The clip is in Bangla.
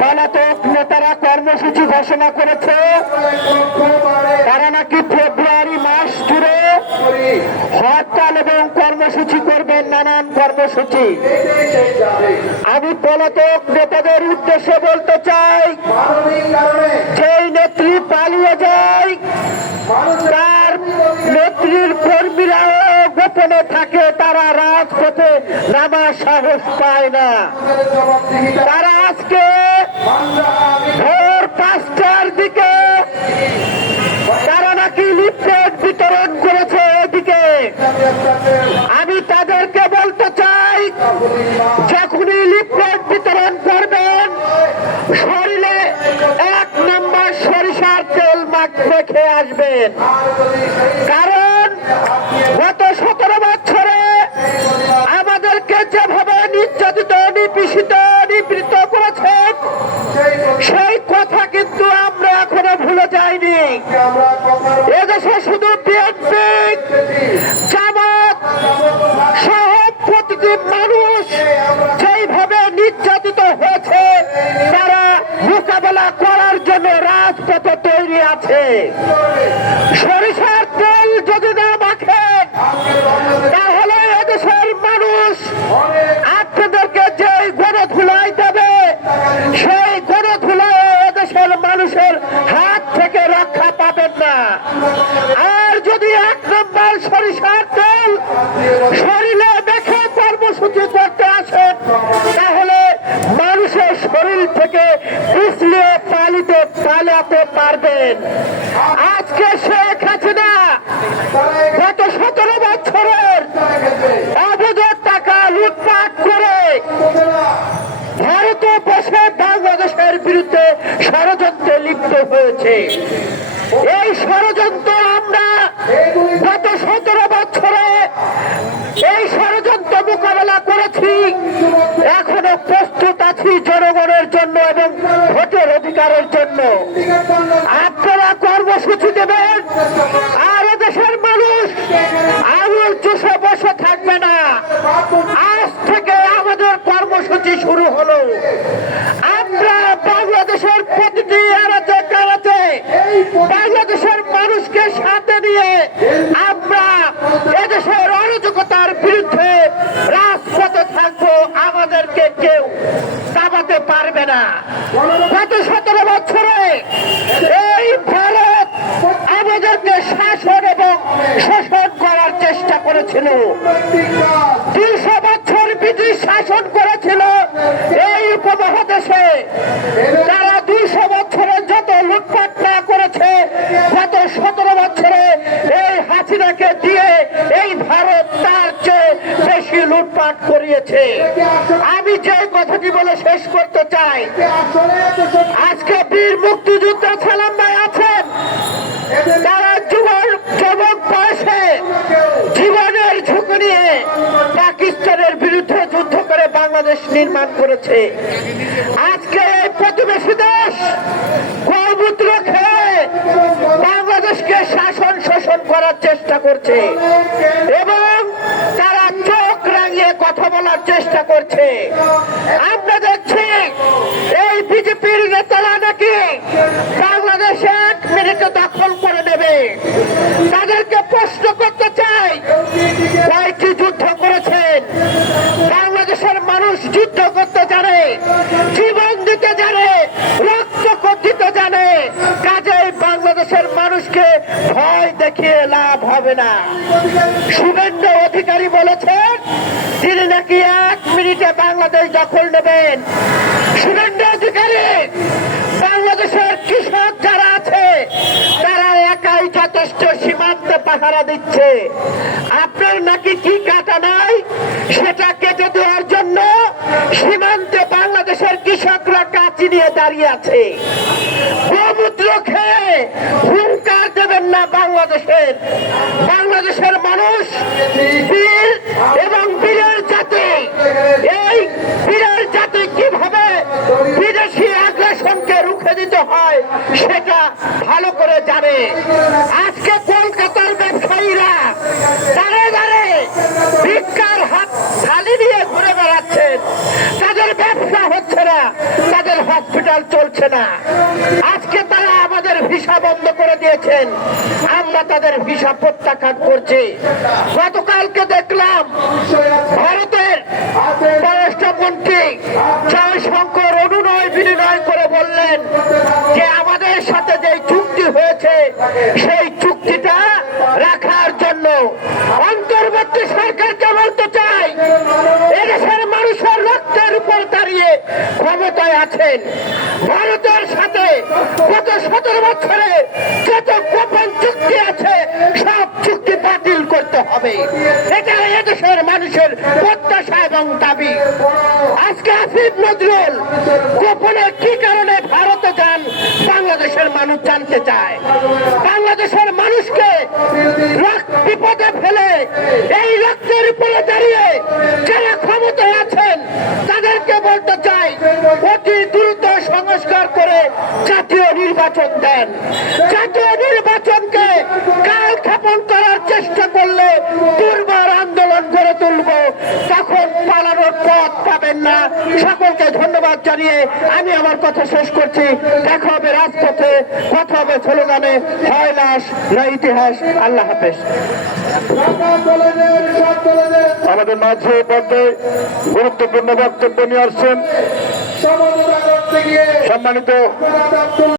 পলাতক নেতারা কর্মসূচি ঘোষণা করেছে। তারা নাকি ফেব্রুয়ারি মাস জুড়ে হরতাল এবং কর্মসূচি করবেন নানান কর্মসূচি। আমি পলাতক নেতাদের উদ্দেশ্যে বলতে চাই, যেই নেত্রী পালিয়ে যায়, তার নেত্রীর কর্মীরাও গোপনে থাকে, তারা রাজপথে নামার সাহস পায় না। তারা আজকে ভোর পাঁচটার দিকে তারা নাকি লিফলেট বিতরণ করেছে এদিকে। আমি তাদেরকে বলতে চাই, যখনই লিফলেট বিতরণ করবেন, শরীরে এক নম্বর সরিষার তেল মাখ রেখে আসবেন। কারণ গত সতেরো বছরে আমাদেরকে যেভাবে নির্যাতিত, নিপীড়িত নিবৃত করেছেন, সেই কথা কিন্তু আমরা এখনও ভুলে যাইনি। এদেশে শুধু বিএনপি সহ প্রতিটি মানুষ যেইভাবে নির্যাতিত হয়েছে, তারা মোকাবেলা করার জন্য রাজপথে তৈরি আছে। সরিষার তেল যদি না মাখেন তাহলে এদেশের মানুষ আপনাদেরকে যেই গণধুলাই দেবে সেই গণধুলাই এদেশের মানুষের হাত থেকে রক্ষা পাবেন না আর যদি এক নম্বর সরিষার তেল শরীরে দেখে কর্মসূচি করতে আসেন, তাহলে মানুষের শরীর থেকে পিছলিয়ে পালিতে পালাতে পারবেন। আজকে শেখ হাসিনা গত সতেরো বছরের অবৈধ টাকা লুটপাট করে ভারতে বসে বাংলাদেশের বিরুদ্ধে ষড়যন্ত্রে লিপ্ত হয়েছে। এই ষড়যন্ত্র আমরা গত সতেরো বছরে এই ষড়যন্ত্র মোকাবেলা করেছি এখনও প্রস্তুত জনগণের জন্য এবং ভোটের অধিকারের জন্য আপনারা কর্মসূচি দেবেন, আর দেশের মানুষ আঙুল চুষে বসে থাকবে না। আজ থেকে আমাদের কর্মসূচি শুরু হলো আমরা বাংলাদেশের প্রতিটি এলাকাতে কারাতে বাংলাদেশের মানুষকে সাথে নিয়ে আমরা এদেশের অরাজকতার বিরুদ্ধে রাজপথে থাকব আমাদেরকে কেউ এই ভারত আমাদেরকে শাসন এবং শোষণ করার চেষ্টা করেছিল। তিনশো বছর ব্রিটিশ শাসন করেছিল এই উপমহাদেশে। তারা লুটপাট করিয়েছে। আমি যে কথাটি বলে শেষ করতে চাই, আজকে বীর মুক্তিযুদ্ধ সালাম ভাই আছেন। তারা যুবক যুবক বয়সে জীবনের ঝুঁকি নিয়ে পাকিস্তানের বিরুদ্ধে যুদ্ধ করে বাংলাদেশ নির্মাণ করেছে। আজকে প্রতিবেশী দেশ গৌমূত্র খেয়ে বাংলাদেশকে শাসন শোষণ করার চেষ্টা করছে। এবং কথা বলার চেষ্টা করছে আমরা দেখছি এই বিজেপির নেতারা নাকি বাংলাদেশে এক মিনিটে দখল করে নেবে তাদেরকে প্রশ্ন করতে চাই কয়েকটি যুদ্ধ করেছেন বাংলাদেশের মানুষ যুদ্ধ করতে জানে জীবন দিতে জানে রক্ত দিতে জানে কাজেই বাংলাদেশের মানুষকে ভয় দেখিয়ে লাভ হবে না। শুভেন্দু অধিকারী বলেছেন, তিনি নাকি এক মিনিটে বাংলাদেশ দখল নেবেন। শুভেন্দু অধিকারী, বাংলাদেশের কৃষক যারা আছে, তারা একাই যথেষ্ট সীমান্ত পাহারা দিচ্ছে। কাঁচি নিয়ে দাঁড়িয়ে আছে। গোমূত্র খেয়ে হুঙ্কার দেবেন না বাংলাদেশের। বাংলাদেশের মানুষ এবং বীরের জাতি। এই বীরের জাতি কীভাবে বিদেশি আগ্রাসনকে রুখে দিতে হয়, সেটা ভালো করে জানে। আজকে কলকাতার ব্যবসায়ীরা হসপিটাল চলছে না। আজকে তারা আমাদের ভিসা বন্ধ করে দিয়েছেন। আমরা তাদের ভিসা প্রত্যাখ্যান করছি। গতকালকে দেখলাম ভারতের পররাষ্ট্রমন্ত্রী জয়শঙ্কর অনুনয় বিনিময় করে বললেন যে, আমাদের সাথে যে চুক্তি হয়েছে, সেই চুক্তিটা রাখার জন্য অন্তর্বর্তী ক্ষমতায় আছেন। ভারতের সাথে গত সতেরো বছরে যত গোপন চুক্তি আছে, সব চুক্তি বাতিল করতে হবে। এটা এদেশের মানুষের প্রত্যাশা এবং দাবি। আজকে আসিফ নজরুল গোপনে কি কারণে ভারতে যান, বাংলাদেশের মানুষ জানতে চায়। বাংলাদেশের মানুষকে রক- বিপদে ফেলে এই রক্তের উপরে দাঁড়িয়ে যারা ক্ষমতায় আছেন তাদেরকে বলতে চাই অতি দ্রুত সংস্কার করে জাতীয় নির্বাচন দেন জাতীয় নির্বাচনকে কাল ক্ষেপণ করার চেষ্টা করলে দুর্বার আন্দোলন গড়ে তুলব। তখন পালানোর পথ পাবেন না। সকলকে ধন্যবাদ জানিয়ে আমি আমার কথা শেষ করছি। দেখা হবে রাজপথে কথা হবে স্লোগানে হয় লাশ না ইতিহাস আল্লাহ হাফেজ। আমাদের মাঝে পর্যায়ে গুরুত্বপূর্ণ বক্তব্য নিয়ে আসছেন সম্মানিত